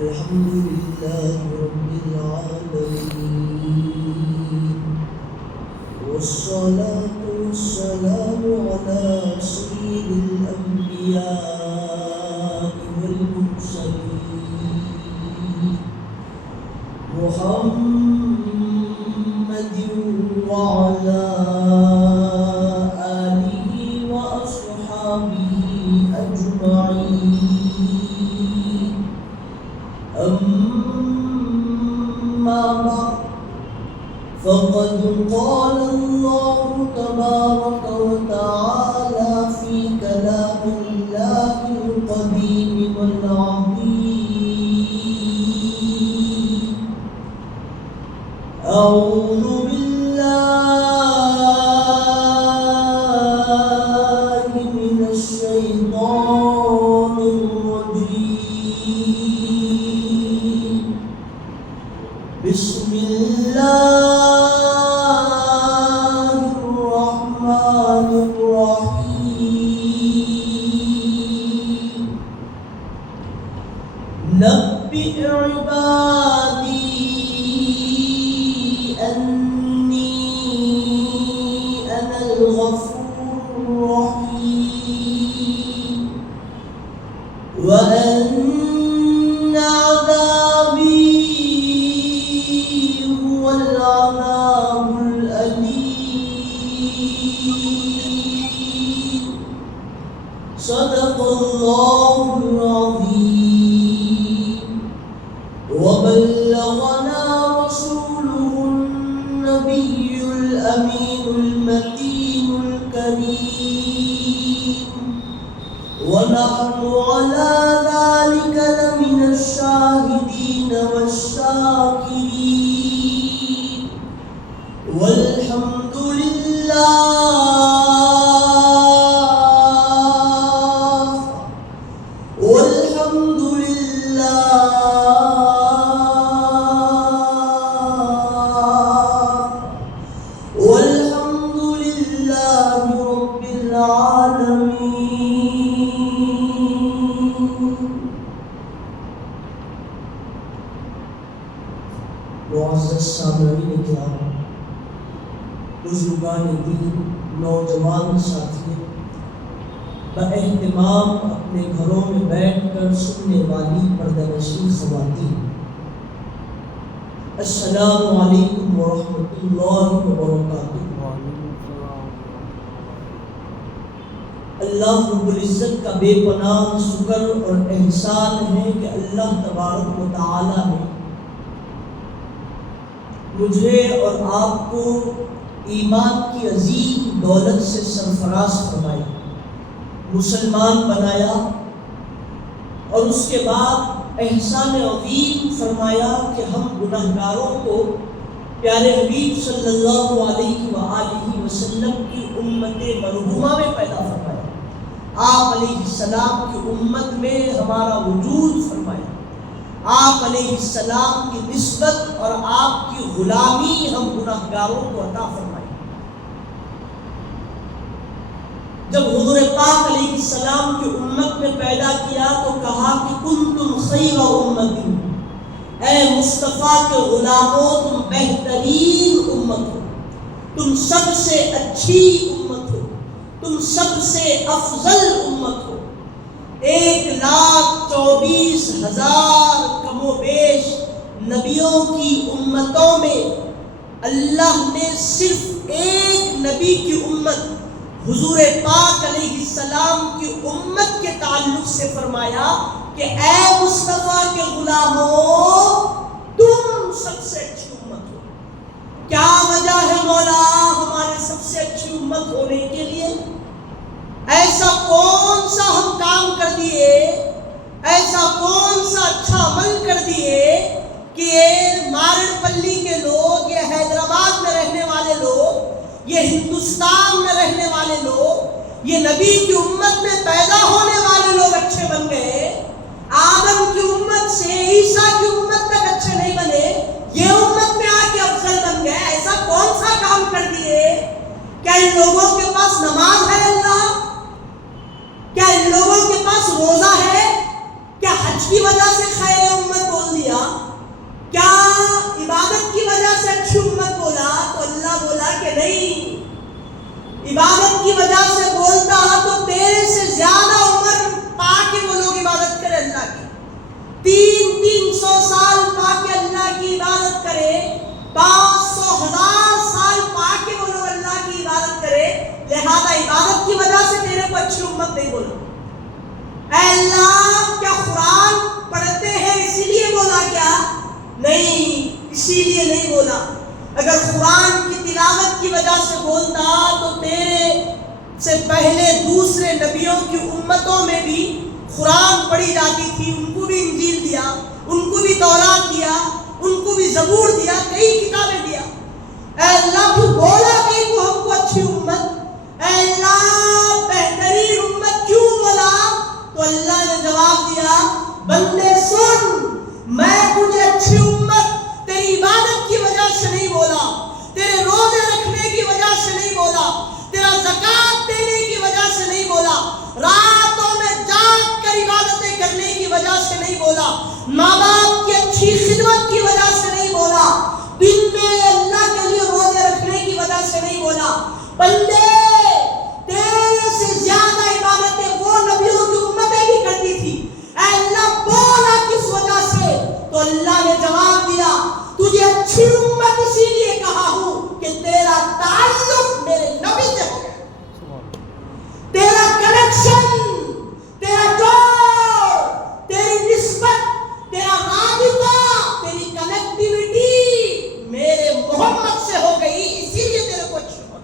الحمد لله رب العالمين والصلاة والسلام على سيد الأنبياء والمرسلين محمد وعلى آله وأصحابه أجمعين. أما بعد فقد قال الله تبارك وتعالى في كلام الله القديم والعظيم: أعوذ بالله من الشيطان الرجيم. بسم الله الرحمن الرحيم. نبئ عبادي أني أنا الغفور الرحيم وأن عذابي هو العذاب الأليم. صدق الله العظيم. وبلغنا رسوله النبي الأمين المتين الكريم، ونحن على ذلك لمن الشاهدين والشاكرين، والحمد لله والحمد لله والحمد لله رب العالمين. معزز سامعین کرام، بزرگان دین، نوجوان ساتھی، باہتمام اپنے گھروں میں بیٹھ کر سننے والی پردہ نشین خواتین، السلام علیکم ورحمۃ اللہ وبرکاتہ۔ اللہ رب العزت کا بے پناہ شکر اور احسان ہے کہ اللہ تبارک و تعالی نے مجھے اور آپ کو ایمان کی عظیم دولت سے سرفراز فرمایا، مسلمان بنایا، اور اس کے بعد احسان عظیم فرمایا کہ ہم گناہگاروں کو پیارے حبیب صلی اللہ علیہ وآلہ وسلم کی امت مرحومہ میں پیدا فرمایا، آپ علیہ السلام کی امت میں ہمارا وجود فرمایا، آپ علیہ السلام کی نسبت اور آپ کی غلامی ہم گناہگاروں کو عطا فرمائی۔ جب حضور پاک علیہ السلام کی امت میں پیدا کیا تو کہا کہ کنتم خیر امت، اے مصطفیٰ کے غلاموں تم بہترین امت ہو، تم سب سے اچھی امت ہو، تم سب سے افضل امت ہو۔ 1,24,000 کم و بیش نبیوں کی امتوں میں اللہ نے صرف ایک نبی کی امت حضور پاک علیہ السلام کی امت کے تعلق سے فرمایا کہ اے مصطفیٰ کے غلاموں تم سب سے اچھی امت ہو۔ کیا وجہ ہے مولا ہمارے سب سے اچھی امت ہونے کے لیے؟ ایسا کون سا ہم کام کر دیے، ایسا کون سا اچھا عمل کر دیے کہ یہ مارڑ پلی کے لوگ، یہ حیدرآباد میں رہنے والے لوگ، یہ ہندوستان میں رہنے والے لوگ، یہ نبی کی امت میں پیدا ہونے والے لوگ اچھے بن گئے؟ آدم کی امت سے عیسیٰ کی امت تک اچھے نہیں بنے، یہ امت میں آ کے افضل بن گئے؟ ایسا کون سا کام کر دیے؟ کیا ان لوگوں کے پاس نماز ہے اللہ؟ کیا ان لوگوں کے پاس روزہ ہے؟ حج کی وجہ سے خیر امت بول دیا؟ کیا عبادت کی وجہ سے اچھی امت بولا؟ تو اللہ بولا کہ نہیں، عبادت کی وجہ سے بولتا تو تیرے سے زیادہ عمر پا کے وہ لوگ عبادت کرے اللہ کی، 300 سال پا کے اللہ کی عبادت کرے، 500,000 سال پا کے وہ لوگ اللہ کی عبادت کرے، لہذا عبادت کی وجہ سے تیرے کو اچھی امت نہیں بولا۔ اے اللہ، کیا قرآن پڑھتے ہیں اسی لیے بولا کیا؟ نہیں، اسی لیے نہیں بولا۔ اگر قرآن کی تلاوت کی وجہ سے بولتا تو تیرے سے پہلے دوسرے نبیوں کی امتوں میں بھی قرآن پڑھی جاتی تھی، ان کو بھی انجیل دیا، ان کو بھی تورات دیا، ان کو بھی زبور دیا، کئی کتابیں دیا۔ اے اللہ، تو بولا کہ تو ہم کو اچھی امت، اے اللہ بہترین امت کیوں بولا؟ تو اللہ نے جواب دیا، بندے سن، میں تجھے اچھی امت تیری عبادت کی وجہ سے نہیں بولا، تیرے روزے رکھنے کی وجہ سے نہیں بولا، تیرا زکوٰۃ دینے کی وجہ سے نہیں بولا، راتوں میں جاگ کر عبادتیں کرنے کی وجہ سے نہیں بولا، ماں باپ کی اچھی خدمت کی وجہ سے نہیں بولا، دن میں اللہ کے لیے روزے رکھنے کی وجہ سے نہیں بولا۔ بندے، تیرے سے زیادہ عبادتیں وہ نبیوں کی امتیں بھی کرتی تھی، اے اللہ بولا کس وجہ سے؟ تو اللہ نے جواب دیا، تجھے اچھی امت اسی لیے کہا ہوں کہ تیرا تعلق میرے نبی سے ہو گیا، تیرا کنیکشن، تیرا جوڑ، تیری نسبت، تیرا رابطہ، تیری کنیکٹیوٹی میرے محمد سے ہو گئی، اسی لیے تیرے کو اچھی امت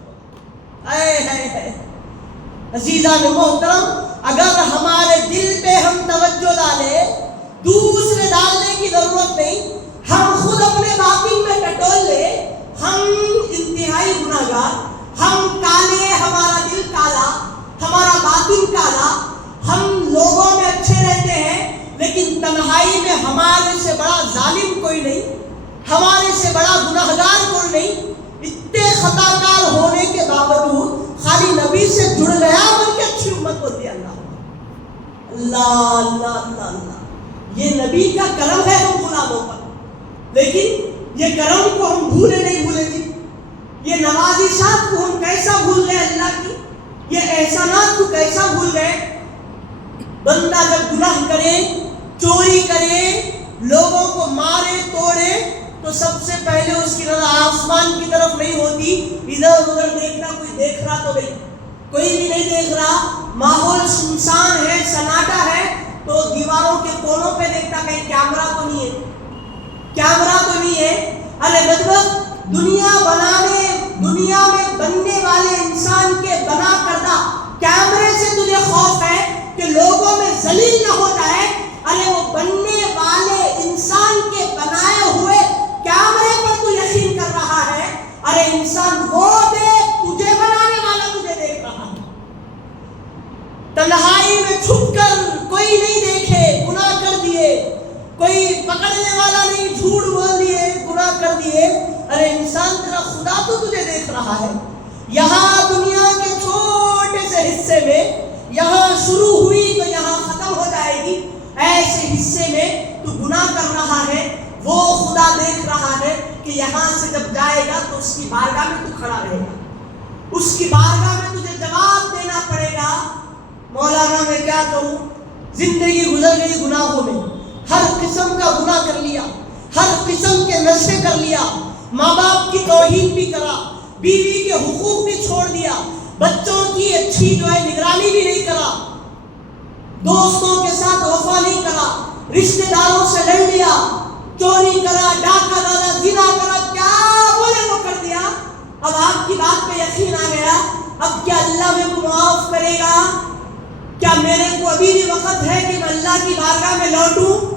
ہے۔ عزیزان محترم، اگر ہمارے دل پہ ہم توجہ ڈالیں، دوسرے ڈالنے کی ضرورت نہیں، ہم خود اپنے باطن میں ٹٹول لے، ہم انتہائی گناہگار، ہم کالے، ہمارا دل کالا، ہمارا باطن کالا، ہم لوگوں میں اچھے رہتے ہیں لیکن تنہائی میں ہمارے سے بڑا ظالم کوئی نہیں، ہمارے سے بڑا گناہگار کوئی نہیں، اتنے خطا کار ہونے کے باوجود خالی نبی سے جڑ گیا، بلکہ اچھی امت ہوتی ہے۔ اللہ اللہ اللہ اللہ، یہ نبی کا کرم ہے ہم غلاموں پر، لیکن یہ کرم کو ہم بھولے نہیں بھولے جی، یہ نوازشات کو ہم کیسا بھول گئے اللہ کی، یہ احسانات کو کیسا بھول گئے۔ بندہ جب گناہ کرے، چوری کرے، لوگوں کو مارے توڑے تو سب سے پہلے اس کی نظر آسمان کی طرف نہیں ہوتی، ادھر ادھر دیکھنا، کوئی دیکھ رہا تو نہیں، کوئی بھی نہیں دیکھ رہا، ماحول سنسان ہے، سناٹا ہے، تو دیواروں کے کونوں پہ دیکھتا کہیں کیمرہ تو نہیں ہے، کیمرہ تو نہیں ہے۔ ارے بدبخت، دنیا میں بننے والے انسان کے بنا کردہ کیمرے سے تجھے خوف ہے کہ لوگوں میں ذلیل نہ ہو جائے؟ ارے وہ بننے والے انسان کے بنائے ہوئے کیمرے پر تو یقین کر رہا ہے؟ ارے انسان وہ دیکھ، تجھے بنانے والا تجھے دیکھ رہا ہے۔ تنہائی میں چھپ کر کوئی نہیں دیکھے، گناہ کر دیے، کوئی پکڑنے والا نہیں، جھوٹ بول دیے، گناہ کر دیے، ارے انسان تیرا خدا تو تجھے دیکھ رہا ہے۔ یہاں دنیا کے چھوٹے سے حصے میں، یہاں شروع ہوئی تو یہاں ختم ہو جائے گی، ایسے حصے میں تو گناہ کر رہا ہے، وہ خدا دیکھ رہا ہے کہ یہاں سے جب جائے گا تو اس کی بارگاہ میں تو کھڑا رہے گا، اس کی بارگاہ میں تجھے جواب دینا پڑے گا۔ مولانا میں کیا کروں، زندگی گزر گئی گناہوں میں، ہر قسم کا گناہ کر لیا، ہر قسم کے نشے کر لیا، ماں باپ کی توہین بھی کرا، بیوی کے حقوق بھی چھوڑ دیا، بچوں کی اچھی نگرانی بھی نہیں کرا، دوستوں کے ساتھ وفا نہیں کرا، رشتہ داروں سے لڑ لیا، چوری کرا، ڈاکہ ڈالا، زنا کرا، کیا بولے وہ کر دیا۔ اب آپ کی بات پہ یقین آ گیا، اب کیا اللہ میرے کو معاف کرے گا؟ کیا میرے کو ابھی بھی وقت ہے کہ میں اللہ کی بارگاہ میں لوٹوں؟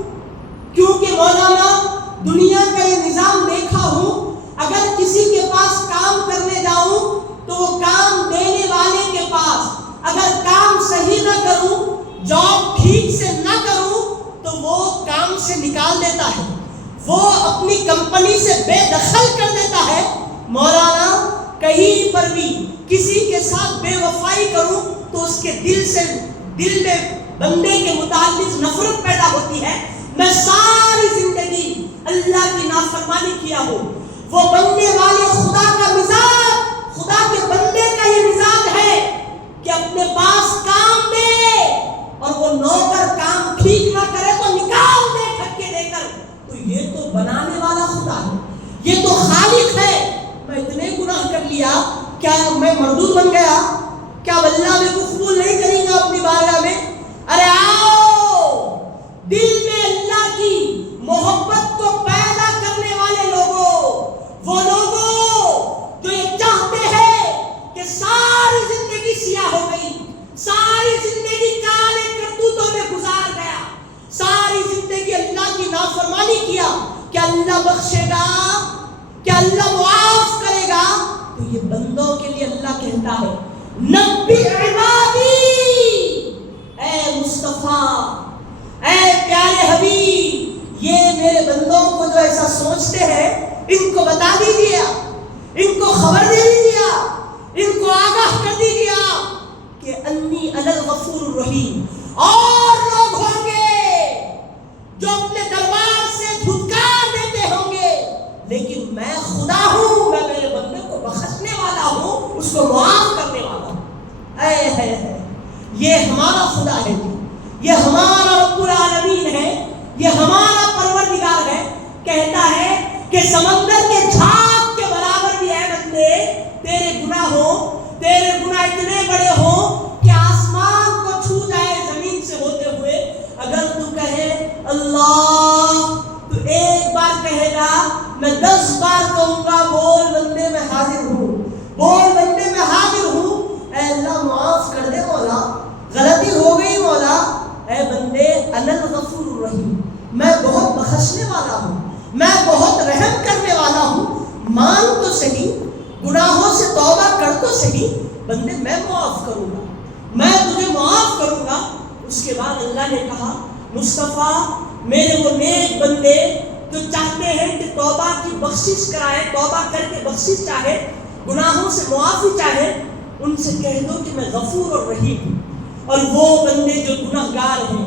کیونکہ مولانا دنیا کا یہ نظام دیکھا ہوں، اگر کسی کے پاس کام کرنے جاؤں تو وہ کام دینے والے کے پاس اگر کام صحیح نہ کروں، جاب ٹھیک سے نہ کروں تو وہ کام سے نکال دیتا ہے، وہ اپنی کمپنی سے بے دخل کر دیتا ہے۔ مولانا کہیں پر بھی کسی کے ساتھ بے وفائی کروں تو اس کے دل میں بندے کے متعلق نفرت پیدا ہوتی نافرمانی کیا ہو. وہ بننے والے خدا کا مزاج، خدا کے بندے کا یہ مزاج ہے کہ اپنے پاس کام دے اور وہ نوکر کام ٹھیک نہ کرے تو نکال دے دھکے دے کر. تو یہ تو بنانے والا خدا ہے، یہ تو خالق ہے. میں اتنے گناہ کر لیا، کیا میں مردود بن گیا؟ کیا اللہ میرے کو قبول نہیں کرے گا اپنی بارگاہ میں؟ ارے آؤ، دل میں اللہ کی محبت کو پیدا کرنے والے لوگوں، وہ لوگوں جو یہ چاہتے ہیں کہ ساری زندگی سیاہ ہو گئی، ساری زندگی کالے کرتوتوں میں گزار گیا، ساری زندگی اللہ کی نافرمانی کیا، کیا اللہ بخشے گا؟ کیا اللہ معاف کرے گا؟ تو یہ بندوں کے لیے اللہ کہتا ہے نبی عبادی، اے مصطفیٰ، اے پیارے حبیب، یہ میرے بندوں کو جو ایسا سوچتے ہیں ان کو بتا دیجیے، ان کو خبر دے دیجیے، ان کو آگاہ کر دیجیے کہ انی انا الغفور الرحیم. اور لوگ ہوں گے جو اپنے دربار سے دھتکار دیتے ہوں گے، لیکن میں خدا ہوں، میں میرے بندے کو بخشنے والا ہوں، اس کو معاف کرنے والا ہوں. یہ ہمارا خدا ہے، یہ ہمارا رب العالمین ہے، یہ ہمارا پروردگار ہے. کہتا ہے کہ سمندر کے جھاگ کے برابر بھی ہے بندے، تیرے گناہ اتنے بڑے ہوں کہ آسمان کو چھو جائے زمین سے ہوتے ہوئے. اگر تو کہے اللہ، تو ایک بار کہے گا، میں 10 بار کہوں گا بول بندے میں حاضر ہوں، بول بندے میں حاضر ہوں. اے اللہ معاف کر دے مولا، غلطی ہو گئی مولا. اے بندے انا الغفور الرحیم، میں بہت بخشنے والا ہوں، میں بہت رحم کرنے والا ہوں. مان تو صحیح، گناہوں سے توبہ کر تو صحیح بندے، میں معاف کروں گا، میں تجھے معاف کروں گا. اس کے بعد اللہ نے کہا مصطفیٰ، میرے وہ نیک بندے جو چاہتے ہیں کہ توبہ کی بخشش کرائے، توبہ کر کے بخشش چاہے، گناہوں سے معافی چاہے، ان سے کہہ دو کہ میں غفور اور رحیم ہوں. اور وہ بندے جو گناہگار ہیں،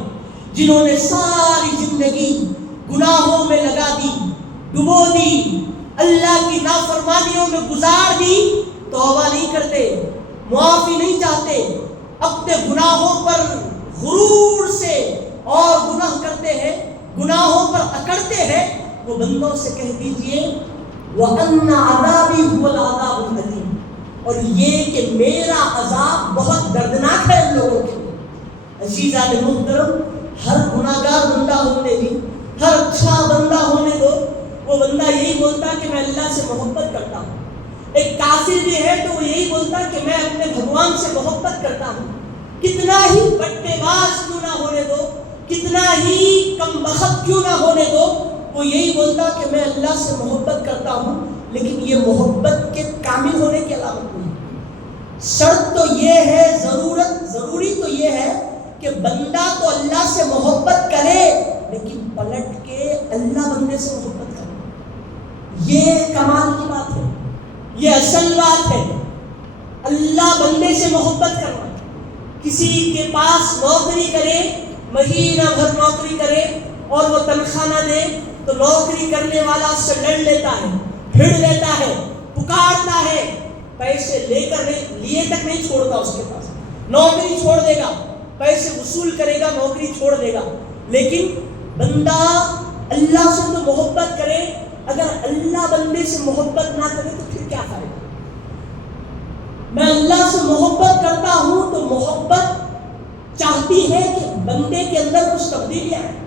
جنہوں نے ساری زندگی گناہوں میں لگا دی، ڈبو دی، اللہ کی نافرمانیوں میں گزار دی، توبہ نہیں کرتے، معافی نہیں چاہتے، اپنے گناہوں پر غرور سے اور گناہ کرتے ہیں، گناہوں پر اکڑتے ہیں، وہ بندوں سے کہہ دیجئے وَأَنَّ عَذَابِي هُوَ الْعَذَابُ الْأَلِيمُ، اور یہ کہ میرا عذاب بہت دردناک ہے ان لوگوں کے لیے. عزیزان محترم، ہر گناہگار بندہ ہونے دی، ہر اچھا بندہ ہونے دو، وہ بندہ یہی بولتا کہ میں اللہ سے محبت کرتا ہوں. ایک کافر بھی ہے تو وہ یہی بولتا کہ میں اپنے بھگوان سے محبت کرتا ہوں. کتنا ہی بٹے باز کیوں نہ ہونے دو، کتنا ہی کم بخت کیوں نہ ہونے دو، وہ یہی بولتا کہ میں اللہ سے محبت کرتا ہوں. لیکن یہ محبت کے کامل ہونے کی علامت نہیں. شرط تو یہ ہے، ضروری تو یہ ہے کہ بندہ تو اللہ سے محبت کرے، لیکن پلٹ کے اللہ بندے سے محبت کرے. یہ کمال کی بات ہے، یہ اصل بات ہے. اللہ بندے سے محبت کرنا. کسی کے پاس نوکری کرے، مہینہ بھر نوکری کرے اور وہ تنخواہ نہ دے تو نوکری کرنے والا اس سے لڑ لیتا ہے، بھیڑ لیتا ہے، پکارتا ہے، پیسے لیے تک نہیں چھوڑتا. اس کے پاس نوکری چھوڑ دے گا، پیسے وصول کرے گا، نوکری چھوڑ دے گا. لیکن بندہ اللہ سے تو محبت کرے، اگر اللہ بندے سے محبت نہ کرے تو پھر کیا فائدہ؟ میں اللہ سے محبت کرتا ہوں تو محبت چاہتی ہے کہ بندے کے اندر کچھ تبدیلیاں ہیں.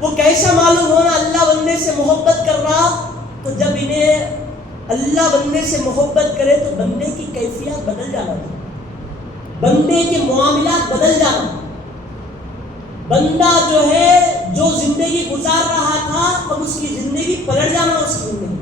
وہ کیسا معلوم ہونا اللہ بندے سے محبت کر رہا؟ تو جب انہیں اللہ بندے سے محبت کرے تو بندے کی کیفیت بدل جانا، بندے کے معاملات بدل جانا. بندہ جو ہے جو زندگی گزار رہا تھا اب اس کی زندگی پلٹ جانا. اس کی زندگی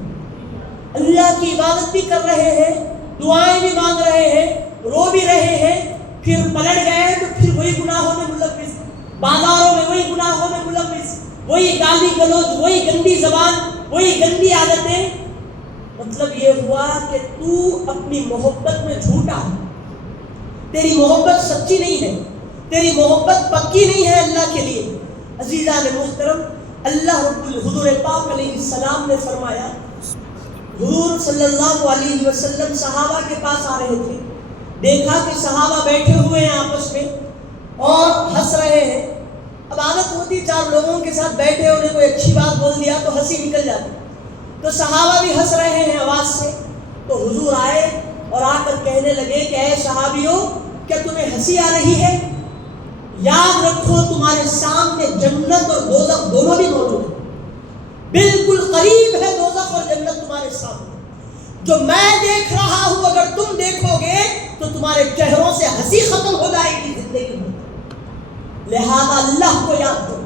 اللہ کی عبادت بھی کر رہے ہیں، دعائیں بھی مانگ رہے ہیں، رو بھی رہے ہیں، پھر پلٹ گئے تو پھر وہی گناہوں میں ملوث، بازاروں میں وہی گناہوں میں ملوث، وہی گالی گلوچ، وہی گندی زبان، وہی گندی عادتیں. مطلب یہ ہوا کہ تو اپنی محبت میں جھوٹا ہے، تیری محبت سچی نہیں ہے، تیری محبت پکی نہیں ہے اللہ کے لیے. عزیزان محترم، حضور پاک علیہ السلام نے فرمایا، حضور صلی اللہ علیہ وسلم صحابہ کے پاس آ رہے تھے، دیکھا کہ صحابہ بیٹھے ہوئے ہیں آپس میں اور ہنس رہے ہیں۔ اب عادت ہوتی چار لوگوں کے ساتھ بیٹھے، انہیں کوئی اچھی بات بول دیا تو ہنسی نکل جاتی، تو صحابہ بھی ہنس رہے ہیں آواز سے۔ تو حضور آئے اور آ کر کہنے لگے کہ اے صحابیوں، کیا تمہیں ہنسی آ رہی ہے؟ یاد رکھو تمہارے سامنے جنت اور دوزخ دونوں بھی موجود ہیں، بالکل قریب ہے دوزخ اور جنت تمہارے سامنے۔ جو میں دیکھ رہا ہوں اگر تم دیکھو گے تو تمہارے چہروں سے ہنسی ختم ہو جائے گی زندگی میں۔ لہذا اللہ کو یاد کرو،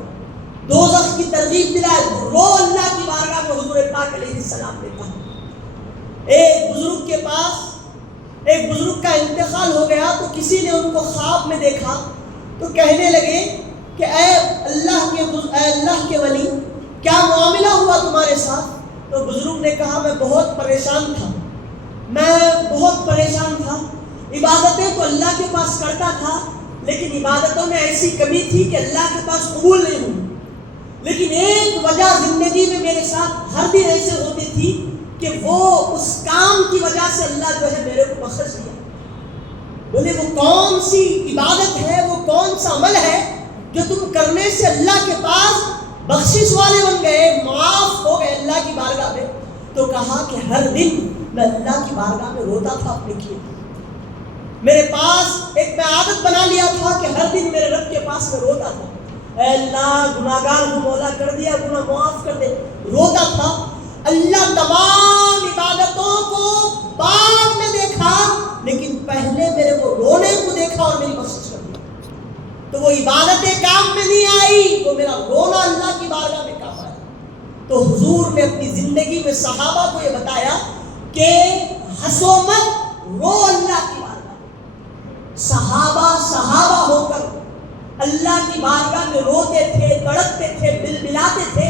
دوزخ کی ترغیب دلائے، رو اللہ کی بارگاہ میں۔ حضور پاک علیہ السلام نے کہا، ایک بزرگ کے پاس ایک بزرگ کا انتقال ہو گیا تو کسی نے ان کو خواب میں دیکھا تو کہنے لگے کہ اے اللہ کے ولی، کیا معاملہ ہوا تمہارے ساتھ؟ تو بزرگ نے کہا، میں بہت پریشان تھا، عبادتیں تو اللہ کے پاس کرتا تھا لیکن عبادتوں میں ایسی کمی تھی کہ اللہ کے پاس قبول نہیں ہوئی، لیکن ایک وجہ زندگی میں میرے ساتھ ہر دن ایسے ہوتی تھی کہ وہ اس کام کی وجہ سے اللہ جو ہے میرے کو بخش دیا۔ بولے وہ کون سی عبادت ہے، وہ کون سا عمل ہے جو تم کرنے سے اللہ کے پاس بخشش والے بن گئے، معاف ہو گئے اللہ کی بارگاہ میں؟ تو کہا کہ ہر دن میں اللہ کی بارگاہ میں روتا تھا اپنے کیے، میرے پاس ایک میں عادت بنا لیا تھا کہ ہر دن میرے رب کے پاس میں روتا تھا، اے اللہ گناہگار ہوں، مولا کر دیا گناہ معاف کر دے، روتا تھا۔ اللہ تمام عبادتوں کو بعد میں دیکھا لیکن پہلے میرے وہ رونے کو دیکھا اور میری بخشش کر دی۔ تو وہ عبادتیں کام میں نہیں آئی، وہ میرا رونا اللہ کی بارگاہ میں کام آیا۔ تو حضور نے اپنی زندگی میں صحابہ کو یہ بتایا کہ ہنسو مت، رو اللہ کی بارگاہ میں۔ صحابہ ہو کر اللہ کی بارگاہ میں روتے تھے، تڑپتے تھے، بلبلاتے تھے۔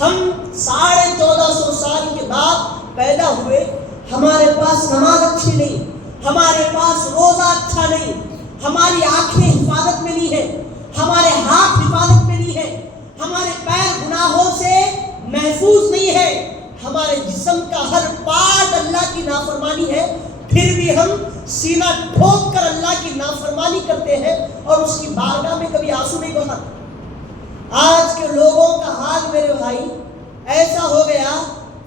ہم 1450 سال کے بعد پیدا ہوئے، ہمارے پاس نماز اچھی نہیں، ہمارے پاس روزہ اچھا نہیں، ہماری آنکھیں حفاظت میں نہیں ہے، ہمارے ہاتھ حفاظت میں نہیں ہے، ہمارے پیر گناہوں سے محفوظ نہیں ہے، ہمارے جسم کا ہر پارٹ اللہ کی نافرمانی ہے، پھر بھی ہم سینہ ٹھوک کر اللہ کی نافرمانی کرتے ہیں اور اس کی بارگاہ میں کبھی آنسو نہیں بہاتے۔ آج کے لوگوں کا حال میرے بھائی ایسا ہو گیا،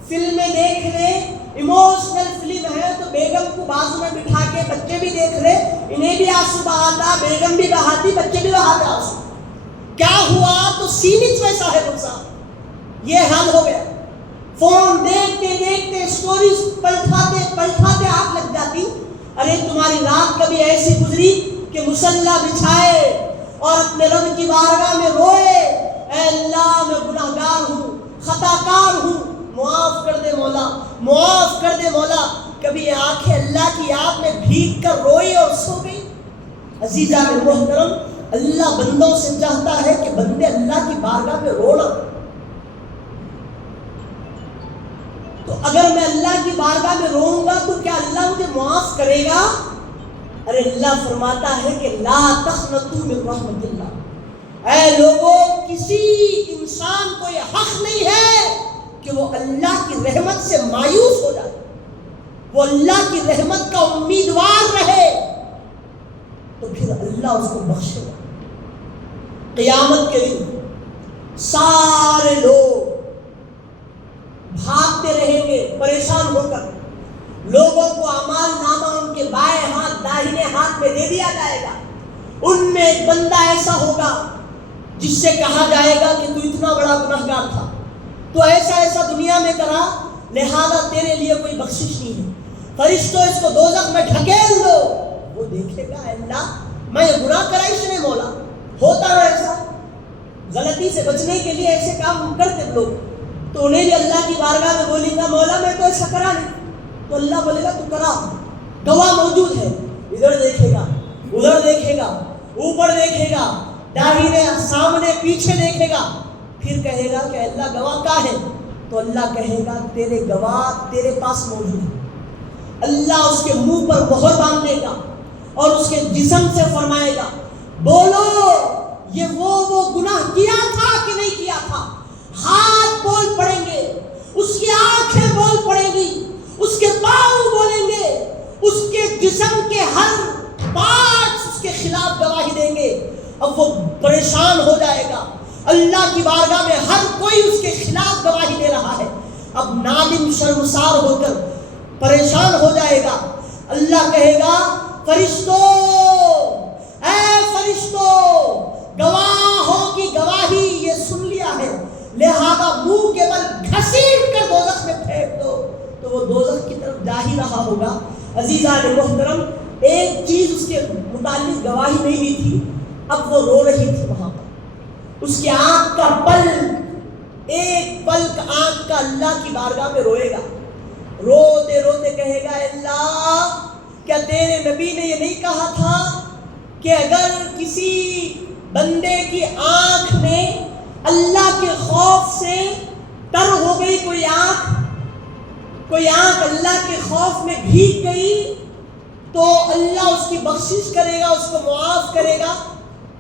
فلمیں دیکھ لے، ایموشنل فلم ہے تو بیگم کو بازو میں بٹھا کے بچے بھی دیکھ لے، انہیں بھی آنسو بہاتا، بیگم بھی بہاتی، بچے بھی بہاتے آنسو۔ کیا ہوا؟ تو سینچ ویسا ہے بلسا، یہ حال ہو گیا۔ فون دیکھتے دیکھتے اسٹوریز پلٹاتے آنکھ لگ جاتی۔ ارے تمہاری رات کبھی ایسی گزری کہ مصلی بچھائے اور اپنے رب کی بارگاہ میں روئے، اے اللہ میں گناہگار ہوں، خطا کار ہوں، معاف کر دے مولا، معاف کر دے مولا۔ کبھی آنکھیں اللہ کی یاد میں بھیگ کر روئی اور سو گئی؟ عزیزان محترم، اللہ بندوں سے چاہتا ہے کہ بندے اللہ کی بارگاہ میں رونا۔ تو اگر میں اللہ کی بارگاہ میں روؤں گا تو کیا اللہ مجھے معاف کرے گا؟ ارے اللہ فرماتا ہے کہ لا تقنطوا من رحمت اللہ، اے لوگوں کسی انسان کو یہ حق نہیں ہے کہ وہ اللہ کی رحمت سے مایوس ہو جائے، وہ اللہ کی رحمت کا امیدوار رہے تو پھر اللہ اس کو بخشے گا۔ قیامت کے دن سارے لوگ بھاگتے رہیں گے پریشان ہو کر، لوگوں کو اعمال نامہ ان کے بائیں ہاتھ داہنے ہاتھ میں دے دیا جائے گا۔ ان میں ایک بندہ ایسا ہوگا جس سے کہا جائے گا کہ تو اتنا بڑا گنہگار تھا، تو ایسا دنیا میں کرا، لہذا تیرے لیے کوئی بخشش نہیں ہے، فرشتوں اس کو دوزخ میں ڈھکیل دو۔ وہ دیکھے گا اللہ میں یہ گناہ کرا اس نے، مولا ہوتا ہے ایسا، غلطی سے بچنے کے لیے ایسے کام کرتے لوگ، تو انہیں بھی اللہ کی بارگاہ میں بولے گا مولا میں تو ایسا کرا نہیں، تو اللہ بولے گا تو کرا، گواہ موجود ہے، ادھر دیکھے گا، ادھر دیکھے گا، اوپر دیکھے گا، داہنے سامنے پیچھے دیکھے گا، پھر کہے گا کہ اللہ گواہ کہاں ہے؟ تو اللہ کہے گا تیرے گواہ تیرے پاس موجود ہے۔ اللہ اس کے منہ پر مہر باندھ دے گا اور اس کے جسم سے فرمائے گا بولو یہ وہ گناہ کیا تھا کہ نہیں کیا تھا؟ اب وہ پریشان ہو جائے گا. اللہ کی بارگاہ میں ہر کوئی اس کے خلاف گواہی دے رہا ہے. اب نادم شرمسار ہو کر پریشان ہو جائے گا. اللہ کہے گا فرشتوں، اے فرشتوں، گواہوں کی گواہی یہ سن لیا ہے، لہذا منہ کے بل گھسیٹ کر دوزخ میں پھینک دو. تو وہ دوزخ کی طرف جا ہی رہا ہوگا. عزیزان محترم، ایک چیز اس کے متعلق گواہی نہیں دی تھی، اب وہ رو رہی تھی. وہاں پر اس کی آنکھ کا پلک، ایک پلک آنکھ کا اللہ کی بارگاہ میں روئے گا. روتے روتے کہے گا اللہ، کیا تیرے نبی نے یہ نہیں کہا تھا کہ اگر کسی بندے کی آنکھ میں اللہ کے خوف سے تر ہو گئی، کوئی آنکھ اللہ کے خوف میں بھیگ گئی، تو اللہ اس کی بخشش کرے گا، اس کو معاف کرے گا.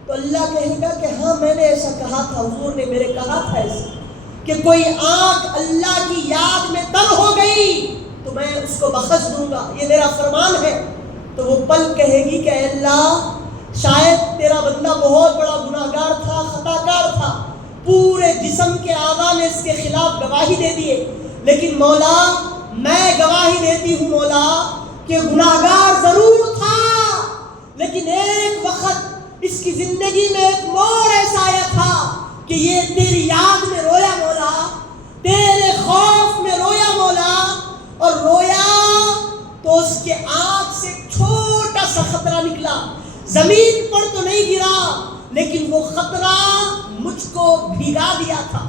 تو اللہ کہے گا کہ ہاں میں نے ایسا کہا تھا، حضور نے میرے کہا تھا ایسا کہ کوئی آنکھ اللہ کی یاد میں تر ہو گئی تو میں اس کو بخش دوں گا، یہ میرا فرمان ہے. تو وہ پل کہے گی کہ اے اللہ، شاید تیرا بندہ بہت بڑا گناہگار تھا، خطا کار تھا، پورے جسم کے اعضاء نے اس کے خلاف گواہی دے دیے، لیکن مولا میں گواہی دیتی ہوں مولا کہ گناہگار ضرور تھا، لیکن ایک وقت اس کی زندگی میں ایک موڑ ایسا آیا تھا کہ یہ تیری یاد میں رویا مولا، تیرے خوف میں رویا مولا، اور رویا تو اس کے آنکھ سے چھوٹا سا خطرہ نکلا، زمین پر تو نہیں گرا، لیکن وہ خطرہ مجھ کو بھیگا دیا تھا،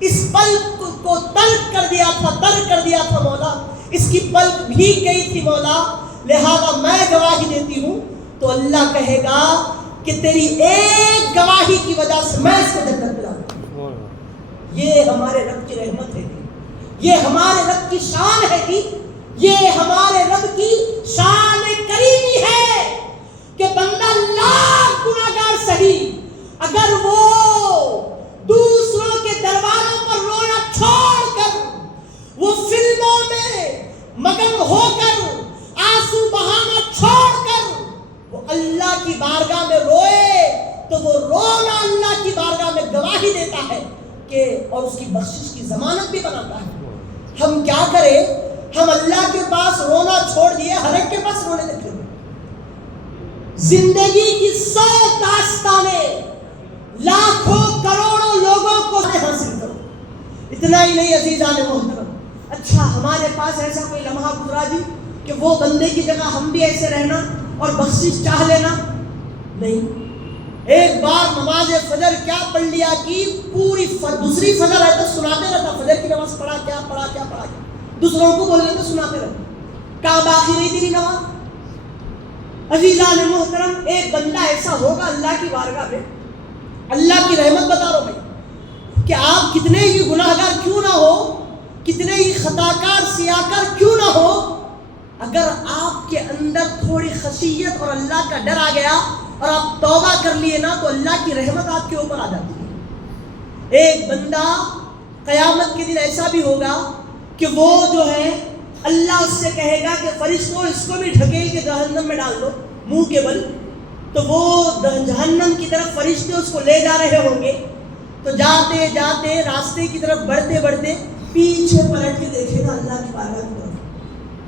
اس پلک کو ترک کر دیا تھا مولا، اس کی پلک بھیگ گئی تھی مولا، لہذا میں گواہی دیتی ہوں. تو اللہ کہے گا کہ تیری ایک گواہی کی وجہ سے میں اس کو جنت دلاؤں. یہ ہمارے رب کی رحمت ہے، یہ ہمارے رب کی شان ہے جی، یہ ہمارے رب کی شان کریمی ہے کہ بندہ لاکھ گناہگار صحیح، اگر وہ دوسروں کے دروازوں پر رونا چھوڑ کر، وہ فلموں میں مگن ہو کر، آنسو بہانا چھوڑ کر وہ اللہ کی بارگاہ میں روئے، تو وہ رونا اللہ کی بارگاہ میں گواہی دیتا ہے کہ اور اس کی بخشش کی ضمانت بھی بناتا ہے. ہم کیا کریں؟ ہم اللہ کے پاس رونا چھوڑ دیے، ہر ایک کے پاس رونے لگے. زندگی کی 100 داستانیں لاکھوں کروڑوں لوگوں کو حاصل کرو. اتنا ہی نہیں عزیزان محترم، اچھا ہمارے پاس ایسا کوئی لمحہ گزرا جی کہ وہ بندے کی جگہ ہم بھی ایسے رہنا اور بخشش چاہ لینا؟ نہیں. ایک بار نماز فجر کیا پڑھ لیا کہ پوری دوسری فجر ہے تو سناتے رہتا، فجر کی نماز پڑھا کیا دوسروں کو بولنے تو سناتے رہتا. کہاں باقی رہی تیری نماز؟ عزیزان محترم، ایک بندہ ایسا ہوگا اللہ کی بارگاہ میں، اللہ کی رحمت بتا رہا ہوں میں کہ آپ کتنے ہی گناہگار کیوں نہ ہو، کتنے ہی خطاکار سیاکار کیوں نہ ہو، اگر آپ کے اندر تھوڑی خشیت اور اللہ کا ڈر آ گیا اور آپ توبہ کر لیے نا، تو اللہ کی رحمت آپ کے اوپر آ جاتی ہے. ایک بندہ قیامت کے دن ایسا بھی ہوگا کہ وہ جو ہے اللہ اس سے کہے گا کہ فرشتوں اس کو بھی ڈھکیل کے جہنم میں ڈال دو منہ کے بل. تو وہ جہنم کی طرف فرشتے اس کو لے جا رہے ہوں گے، تو جاتے جاتے راستے کی طرف بڑھتے بڑھتے پیچھے پلٹ کے دیکھے گا اللہ کی بارگاہ کی طرف،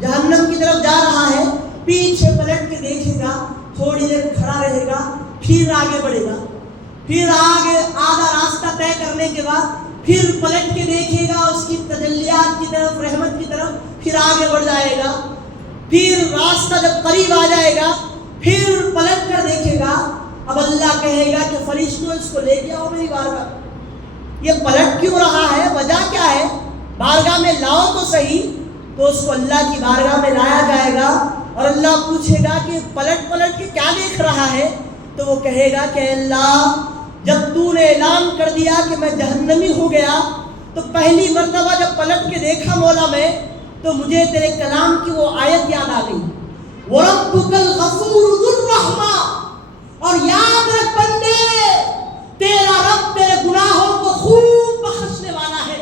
جہنم کی طرف جا رہا ہے، پیچھے پلٹ کے دیکھے گا، تھوڑی دیر کھڑا رہے گا، پھر آگے بڑھے گا، پھر آگے آدھا راستہ طے کرنے کے بعد پھر پلٹ کے دیکھے گا اس کی تجلیات کی طرف، رحمت کی طرف، پھر آگے بڑھ جائے گا، پھر راستہ جب قریب آ جائے گا پھر پلٹ کر دیکھے گا. اب اللہ کہے گا کہ فرشتوں اس کو لے کے آؤ میری بارگاہ. یہ پلٹ کیوں رہا ہے؟ وجہ کیا ہے؟ بارگاہ میں لاؤ تو صحیح. تو اس کو اللہ کی بارگاہ میں لایا جائے گا اور اللہ پوچھے گا کہ پلٹ پلٹ کے کیا دیکھ رہا ہے؟ تو وہ کہے گا کہ اللہ، جب تو نے اعلان کر دیا کہ میں جہنمی ہو گیا تو پہلی مرتبہ جب پلٹ کے دیکھا مولا میں، تو مجھے تیرے کلام کی وہ آیت یاد آ گئی، وَرَبُّكَ الْغَفُورُ ذُو الرَّحْمَةِ، اور یاد رکھ بندے، تیرا رب تیرے گناہوں کو خوب بخشنے والا ہے،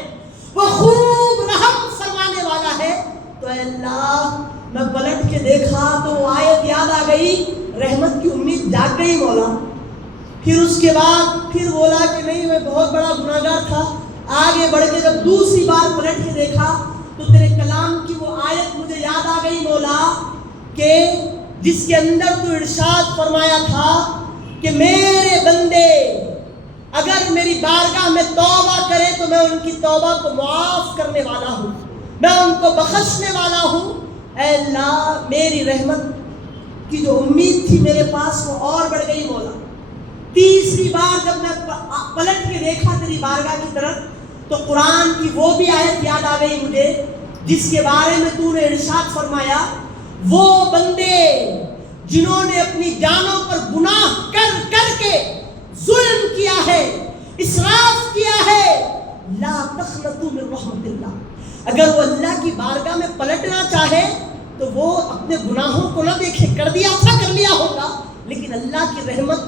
وہ خوب رحم فرمانے والا ہے. تو اے اللہ، میں پلٹ کے دیکھا تو وہ آیت یاد آ گئی، رحمت کی امید جاگ گئی مولا. پھر اس کے بعد پھر بولا کہ نہیں میں بہت بڑا گناہگار تھا. آگے بڑھ کے جب دوسری بار پلٹ کے دیکھا تو تیرے کلام کی وہ آیت مجھے یاد آ گئی مولا کہ جس کے اندر تو ارشاد فرمایا تھا کہ میرے بندے اگر میری بارگاہ میں توبہ کرے تو میں ان کی توبہ کو معاف کرنے والا ہوں, میں ان کو بخشنے والا ہوں. اے اللہ میری رحمت کی جو امید تھی میرے پاس وہ اور بڑھ گئی مولا. تیسری بار جب میں پلٹ کے دیکھا تیری بارگاہ کی طرف تو قرآن کی وہ بھی آیت یاد آ گئی مجھے جس کے بارے میں تو نے ارشاد فرمایا وہ بندے جنہوں نے اپنی جانوں پر گناہ کر کر کے ظلم کیا ہے, اسراف کیا ہے, لا تقنطوا من رحمت اللہ, اگر وہ اللہ کی بارگاہ میں پلٹنا چاہے تو وہ اپنے گناہوں کو نہ دیکھے, کر دیا تھا کر لیا ہوگا, لیکن اللہ کی رحمت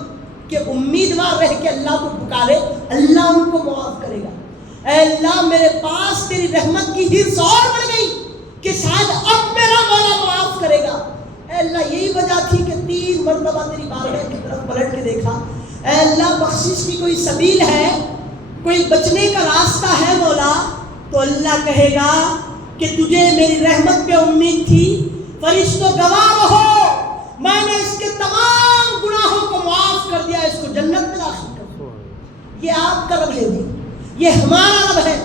کے امیدوار رہ کے اللہ کو پکارے, اللہ ان کو معاف کرے گا. اے اللہ میرے پاس تیری رحمت کی حرص اور بڑھ گئی کہ شاید اب میرا مولا معاف کرے گا. اے اللہ یہی وجہ تھی کہ 3 مرتبہ تیری بارگاہ کی طرف پلٹ کے دیکھا. اے اللہ بخشش کی کوئی سبیل ہے, کوئی بچنے کا راستہ ہے مولا, تو اللہ کہے گا کہ تجھے میری رحمت پہ امید تھی, فرشتوں گواہ رہو میں نے اس کے تمام گناہوں کو معاف کر دیا, اس کو جنت میں داخل کر دیا. یہ آپ کا رب ہے جی, یہ ہمارا رب ہے.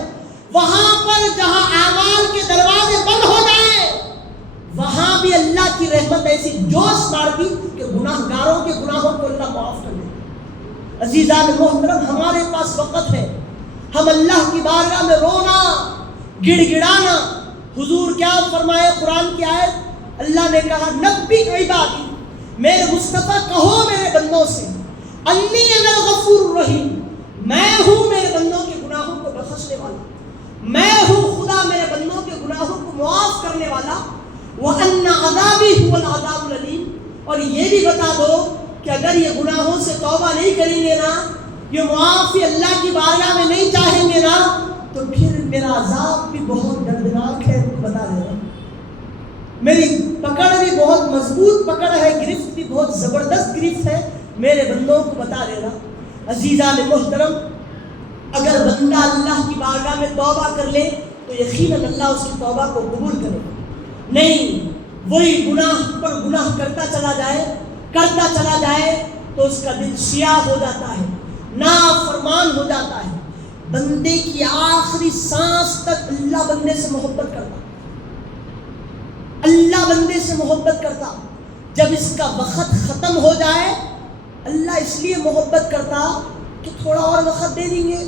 وہاں پر جہاں اعمال کے دروازے بند ہو جائیں وہاں بھی اللہ کی رحمت ایسی جوش مار دی کہ گناہ گاروں کے گناہوں کو اللہ معاف کر دے. عزیزان محترم ہمارے پاس وقت ہے, ہم اللہ کی بارگاہ میں رونا گڑ گڑانا. حضور کیا فرمائے قرآن کی آیت, اللہ نے کہا نبی عبادی, میرے مصطفیٰ کہو میرے بندوں سے انی انا الغفور الرحیم, میں ہوں میرے بندوں کے گناہوں کو بخشنے والا, میں ہوں خدا میرے بندوں کے گناہوں کو معاف کرنے والا. وَأَنَّ عَذَابِي هُوَ الْعَذَابُ الْأَلِيمُ, اور یہ بھی بتا دو کہ اگر یہ گناہوں سے توبہ نہیں کریں گے نا, یہ معافی اللہ کی بارگاہ میں نہیں چاہیں گے نا, تو پھر میرا عذاب بھی بہت دردناک ہے. بتا دے رہا میری پکڑ بھی بہت مضبوط پکڑ ہے, گرفت بھی بہت زبردست گرفت ہے, میرے بندوں کو بتا دے رہا. عزیزان محترم اگر بندہ اللہ کی بارگاہ میں توبہ کر لے تو یقیناً اللہ اس کی توبہ کو قبول کرے. نہیں وہی گناہ پر گناہ کرتا چلا جائے تو اس کا دل سیاہ ہو جاتا ہے, نافرمان ہو جاتا ہے. بندے کی آخری سانس تک اللہ بندے سے محبت کرتا, اللہ بندے سے محبت کرتا. جب اس کا وقت ختم ہو جائے اللہ اس لیے محبت کرتا کہ تھوڑا اور وقت دے دیں گے,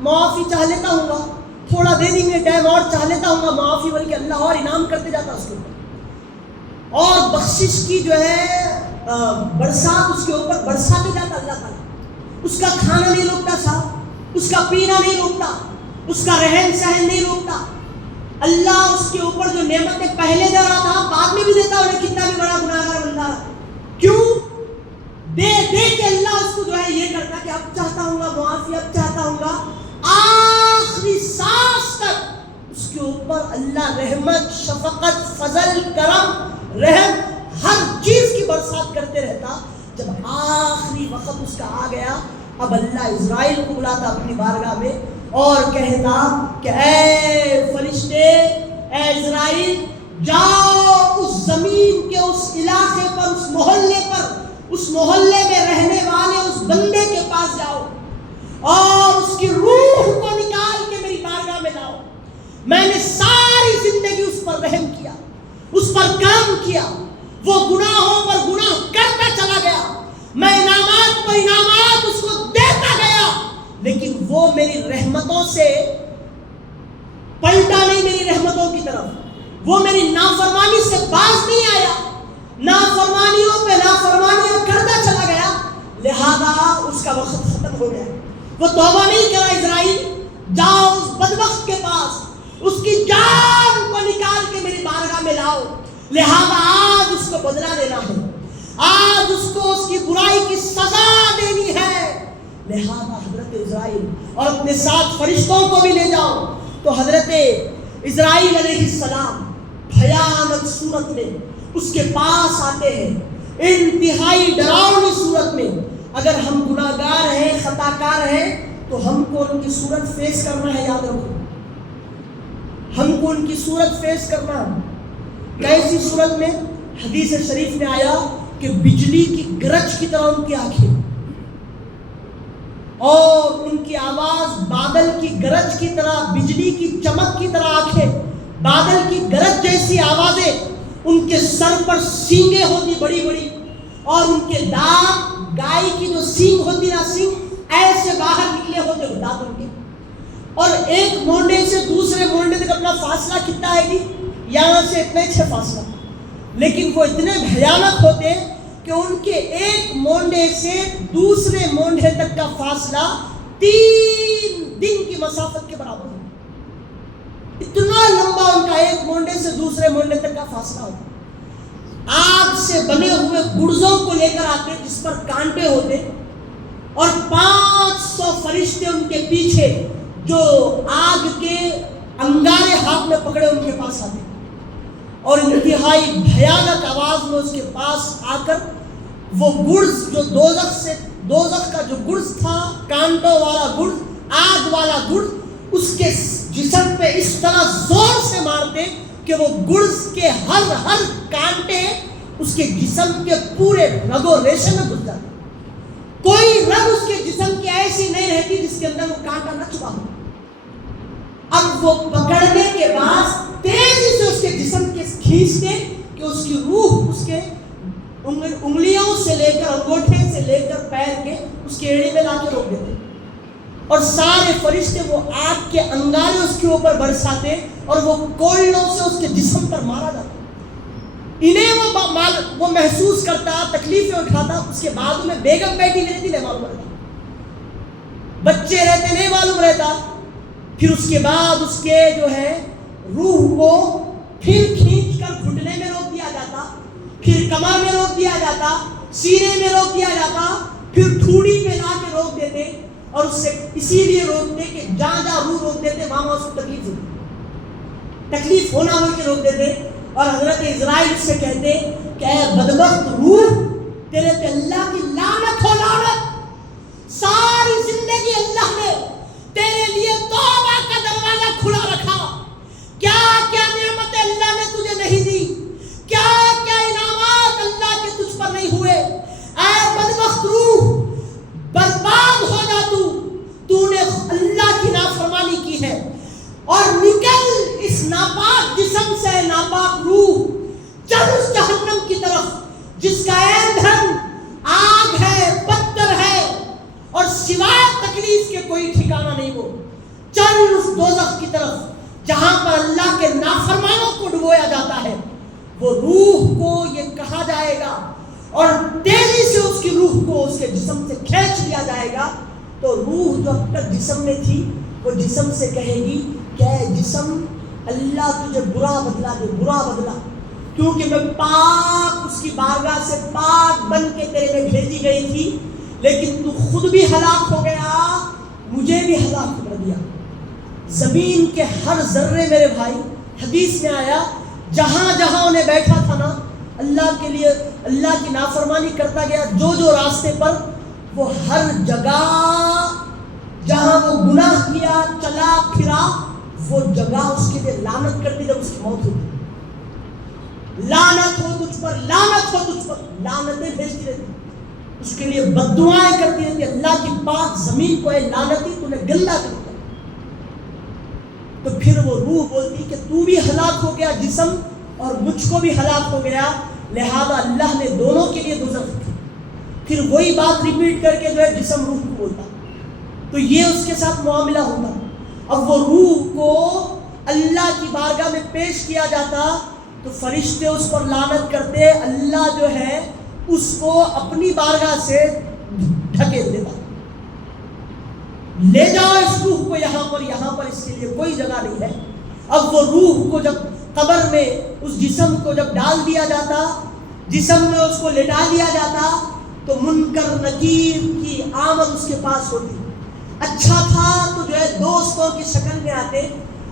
معافی چاہ لیتا ہوں گا, تھوڑا دے دیں گے ٹائم اور چاہ لیتا ہوں گا معافی, بلکہ اللہ اور انعام کرتے جاتا اس کے اوپر. اور بخشش کی جو ہے برسات اس کے اوپر برساتے جاتا اللہ تعالیٰ. اس کا کھانا نہیں روکتا صاحب, اس کا پینا نہیں روکتا, اس کا رہن سہن نہیں روکتا. اللہ اس کے اوپر جو نعمتیں پہلے دے رہا تھا بعد میں بھی دیتا, انہیں کتنا بھی بڑا گناہگار بندہ. کیوں دے کے اللہ اس کو جو ہے یہ کرتا کہ اب چاہتا ہوں گا معافی, اب چاہتا ہوں گا. آخری سانس تک اس کے اوپر اللہ رحمت, شفقت, فضل, کرم, رحم ہر چیز کی برسات کرتے رہتا. جب آخری وقت اس کا آ گیا اب اللہ اسرائیل کو بلاتا اپنی بارگاہ میں اور کہتا کہ اے فرشتے, اے اسرائیل, جاؤ اس زمین کے اس علاقے پر, اس محلے پر, اس محلے میں رہنے والے اس بندے کے پاس جاؤ اور اس کی روح کو نکال کے میری بارگاہ میں لاؤ. میں نے ساری زندگی اس پر رحم کیا, اس پر کام کیا, وہ گناہوں پر گناہ کرتا چلا گیا, میں انعامات پر انعامات اس کو دیتا گیا, لیکن وہ میری رحمتوں سے پلٹا نہیں, میری رحمتوں کی طرف. وہ میری نافرمانی سے باز نہیں آیا, نافرمانیوں پہ نافرمانیاں کرتا چلا گیا, لہذا اس کا وقت ختم ہو گیا. وہ توبہ نہیں کرا. اسرائیل جاؤ اس بدبخت کے پاس, اس کی جان کو نکال کے میری بارگاہ میں لاؤ, لہذا آج اس کو بدلہ دینا ہے, آج اس کو اس کی برائی کی سزا دینی ہے. لہذا حضرت اسرائیل اور اپنے ساتھ فرشتوں کو بھی لے جاؤ. تو حضرت اسرائیل علیہ السلام بھیانک صورت میں اس کے پاس آتے ہیں, انتہائی ڈراؤنی صورت میں, اگر ہم گناہگار ہیں، خطا کار ہیں، تو ہم کو ان کی صورت فیس کرنا ہے. یاد رکھو، ہم کو ان کی صورت فیس کرنا ہے. کیسی صورت میں؟ حدیث شریف میں آیا کہ بجلی کی گرج کی طرح ان کی آنکھیں، اور ان کی آواز بادل کی گرج کی طرح، بجلی کی چمک کی طرح آنکھیں، بادل کی گرج جیسی آوازیں. ان کے سر پر سینگیں ہوتی بڑی بڑی، اور ان کے دانت گائے کی جو سینگ ہوتی نا، سینگ ایسے باہر نکلے ہوتے دانت ان کے. اور ایک مونڈے سے دوسرے مونڈے تک اپنا فاصلہ کتنا ہے جی؟ یہاں سے اتنے 6 فاصلہ. لیکن وہ اتنے بھیانک ہوتے کہ ان کے ایک مونڈے سے دوسرے مونڈے تک کا فاصلہ 3 دن کی مسافت کے برابر ہے. اتنا لمبا ان کا ایک مونڈے سے دوسرے مونڈے تک کا فاصلہ ہوتا. آگ سے بنے ہوئے گرزوں کو لے کر آتے جس پر کانٹے ہوتے، اور 500 فرشتے ان کے پیچھے جو آگ کے انگارے ہاتھ میں پکڑے ان کے پاس آتے، اور انتہائی بھیانک آواز میں اس کے پاس آ کر وہ گرز جو دوزخ کا جو گرز تھا، کانٹوں والا گرز، آگ والا گرز، اس کے جسم پہ اس طرح زور سے مارتے کہ وہ گرز کے ہر کانٹے اس کے جسم کے پورے رگ و ریشے میں گھس جاتے. کوئی رگ اس کے جسم کی ایسی نہیں رہتی جس کے اندر وہ کانٹا نہ چھپا ہو. اب وہ پکڑنے کے بعد تیزی سے اس کے جسم کے کھینچتے کہ اس کی روح اس کے انگلیوں سے لے کر، انگوٹھے سے لے کر پیر کے اس کی ایڑی میں لا کے روک دیتے، اور سارے فرشتے وہ آگ کے انگارے اس کے اوپر برساتے، اور وہ کوئلوں سے اس کے جسم پر مارا جاتا. انہیں وہ محسوس کرتا، تکلیفیں اٹھاتا. اس کے بعد میں بیگم بیٹی رہتی نہیں معلوم رہتا، بچے رہتے نہیں معلوم رہتا. پھر اس کے بعد اس کے جو ہے روح کو پھر کھینچ کر گھٹنے میں روک دیا جاتا، پھر کمر میں روک دیا جاتا، سینے میں روک دیا جاتا، پھر ٹھوڑی پہ لا کے روک دیتے. اور اس سے اسی لیے روکتے کہ جہاں جہاں روح روک دیتے وہاں اس کو تکلیف ہونا ہو کے روک دیتے. اور حضرت اسرائیل سے کہتے کہ اے بدبخت روح، تیرے پہ اللہ کی لعنت ہو، لعنت. ساری زندگی اللہ نے تیرے لیے توبہ کا دروازہ کھلا رکھا. کیا کیا نعمتیں اللہ نے تجھے نہیں دی، کیا کیا انعامات اللہ کے تجھ پر نہیں ہوئے. اے بدبخت روح، برباد ہو جا. تو نے اللہ کی نافرمانی کی ہے، اور نکل اس ناپاک جسم سے، ناپاک روح، چل اس جہنم کی طرف جس کا ایندھن آگ ہے، پتھر ہے، اور سوائے تکلیف کے کوئی ٹھکانہ نہیں. وہ چل اس دوزخ کی طرف جہاں پر اللہ کے نافرمانوں کو ڈبویا جاتا ہے. وہ روح کو یہ کہا جائے گا، اور تیزی سے اس کی روح کو اس کے جسم سے کھینچ لیا جائے گا. تو روح جو اب تک جسم میں تھی وہ جسم سے کہے گی کہ اے جسم، اللہ تجھے برا بدلا دے، برا بدلا، کیونکہ میں پاک اس کی بارگاہ سے پاک بن کے تیرے میں بھیجی گئی تھی، لیکن تو خود بھی ہلاک ہو گیا، مجھے بھی ہلاک کر دیا. زمین کے ہر ذرے میرے بھائی، حدیث میں آیا، جہاں جہاں انہیں بیٹھا تھا نا، اللہ کے لیے اللہ کی نافرمانی کرتا گیا، جو راستے پر، وہ ہر جگہ جہاں وہ گناہ کیا، چلا پھرا، وہ جگہ اس کے لیے لعنت کرتی جب اس کی موت ہوتی. لعنت ہو تجھ پر، لعنت ہو تجھ پر، لعنتیں بھیجتی رہتی، اس کے لیے بد دعائیں کرتی رہتی. اللہ کی پاک زمین کو اے لعنتی، تو نے گلہ کر دیا. تو پھر وہ روح بولتی کہ تو بھی ہلاک ہو گیا جسم، اور مجھ کو بھی ہلاک ہو گیا، لہذا اللہ نے دونوں کے لیے دوزخ رکھی. پھر وہی بات ریپیٹ کر کے جو ہے جسم روح کو بولتا. تو یہ اس کے ساتھ معاملہ ہوتا. اب وہ روح کو اللہ کی بارگاہ میں پیش کیا جاتا تو فرشتے اس پر لعنت کرتے، اللہ جو ہے اس کو اپنی بارگاہ سے ڈھکیل دیتا. لے جاؤ اس روح کو یہاں پر اس کے لیے کوئی جگہ نہیں ہے. اب وہ روح کو جب قبر میں اس جسم کو جب ڈال دیا جاتا، جسم میں اس کو لٹا دیا جاتا، تو منکر نکیر کی آمد اس کے پاس ہوتی. اچھا تھا تو جو ہے دوستوں کی شکل میں آتے،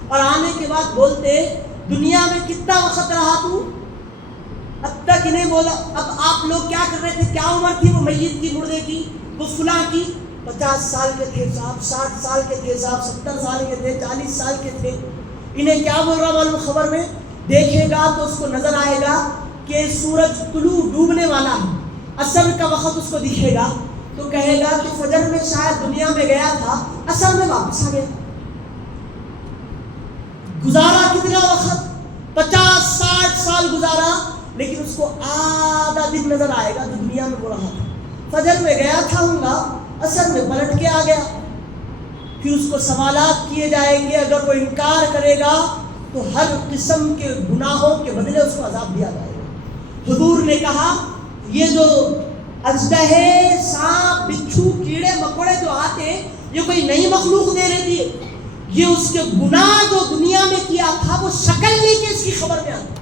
اور آنے کے بعد بولتے دنیا میں کتنا وقت رہا تو؟ اب تک انہیں بولا اب آپ لوگ کیا کر رہے تھے، کیا عمر تھی وہ میت کی، مردے کی؟ وہ فلاں کی 50 سال کے تھے صاحب، 60 سال کے تھے صاحب، 70 سال کے تھے، 40 سال کے تھے. انہیں کیا بول رہا معلوم خبر میں؟ دیکھے گا تو اس کو نظر آئے گا کہ سورج طلوع ڈوبنے والا ہے، عصر کا وقت اس کو دکھے گا تو کہے گا کہ فجر میں شاید دنیا میں گیا تھا، عصر میں واپس آ گیا. گزارا کتنا وقت؟ 50-60 سال گزارا، لیکن اس کو آدھا دن نظر آئے گا جو دنیا میں وہ رہا تھا. فجر میں گیا تھا ہوں گا، عصر میں پلٹ کے آ گیا. پھر اس کو سوالات کیے جائیں گے، اگر وہ انکار کرے گا تو ہر قسم کے گناہوں کے بدلے اس کو عذاب دیا جائے گا. حضور نے کہا یہ جو اژدہے، سانپ، بچھو، کیڑے مکوڑے جو آتے یہ کوئی نئی مخلوق دے رہی ہے، یہ اس کے گناہ جو دنیا میں کیا تھا وہ شکل لے کے اس کی خبر میں آتی.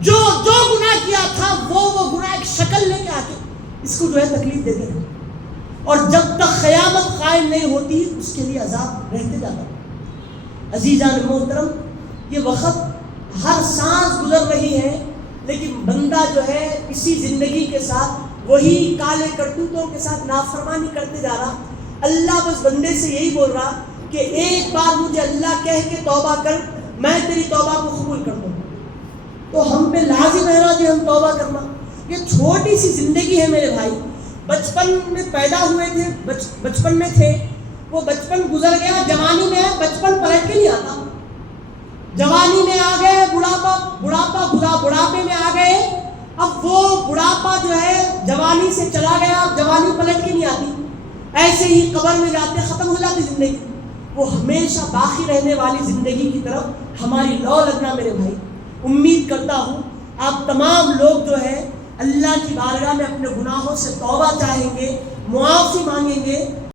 جو گناہ کیا تھا وہ گناہ ایک شکل لے کے آتے اس کو جو ہے تکلیف دیتے ہیں، اور جب تک قیامت قائم نہیں ہوتی اس کے لیے عذاب رہتے جاتا. عزیزان محترم، یہ وقت ہر سانس گزر رہی ہے، لیکن بندہ جو ہے اسی زندگی کے ساتھ وہی کالے کرتوتوں کے ساتھ نافرمانی کرتے جا رہا. اللہ بس بندے سے یہی بول رہا کہ ایک بار مجھے اللہ کہہ کے توبہ کر، میں تیری توبہ کو قبول کر دوں. تو ہم پہ لازم ہے نا کہ ہم توبہ کرنا. یہ چھوٹی سی زندگی ہے میرے بھائی. بچپن میں پیدا ہوئے تھے، بچپن میں تھے، وہ بچپن گزر گیا، جوانی میں ہے، بچپن پلٹ کے نہیں آتا. جوانی میں آ گئے، بڑھاپے میں آ گئے. اب وہ بڑھاپا جو ہے جوانی سے چلا گیا، اب جوانی پلٹ کے نہیں آتی. ایسے ہی قبر میں جاتے ختم ہو جاتی زندگی. وہ ہمیشہ باقی رہنے والی زندگی کی طرف ہماری لو لگنا میرے بھائی. امید کرتا ہوں آپ تمام لوگ جو ہے اللہ کی بارگاہ میں اپنے گناہوں سے توبہ چاہیں گے، معافی مانگیں گے.